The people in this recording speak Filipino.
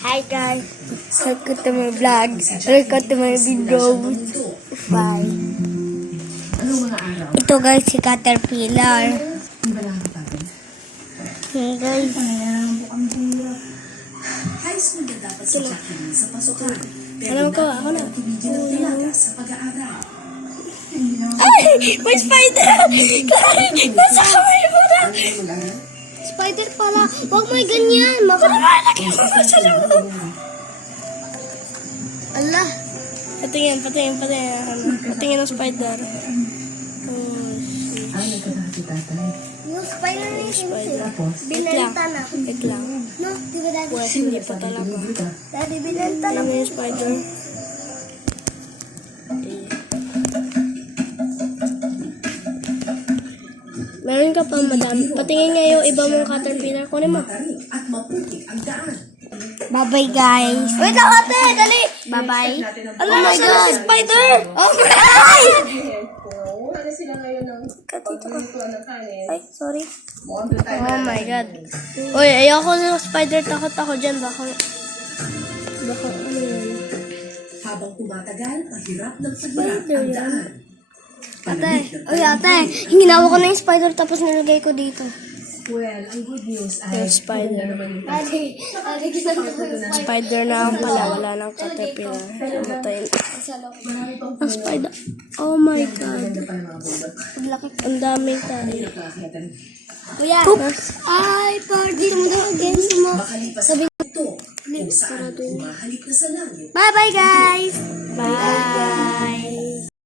Hi guys, welcome to my vlog. Welcome to my video. Bye. Ito guys, si Caterpillar. Hey guys. Alam ko, ako na. Ay! May spider! Nasa kamay mo na! Spider pala. Huwag may ganyan. Makalaki ko sa loob. Allah. Patingin ang spider. Oh, yung spider na yung binenta na. Wait lang. No, di ba dati? Well, hindi pa talaga. Dati binenta na. Ano yung spider? Meron ka pa, madami. Patingin nga yung iba mong Caterpillar. Kunin mo. Bye-bye, guys. Wait lang, ate. Dali. Bye-bye. Oh my God. Si spider. Oh my God. Ay, sorry. Oh my God. Uy, ayoko ng spider. Takot ako dyan. Baka ano yan? Habang tumatagal, mahirap ng paghirap ang daan. Ate, hinawa ko na yung spider tapos nilagay ko dito. Well, ang good news ay Yung spider. ate, Spider na ang pala, wala nang Caterpillar. Namatay. Ang spider. Oh my God. Ang dami tayo. Kuya. Ay, party mo na against mo. Sabi ito kung saan humahalip na sa langit. Bye-bye, guys. Bye.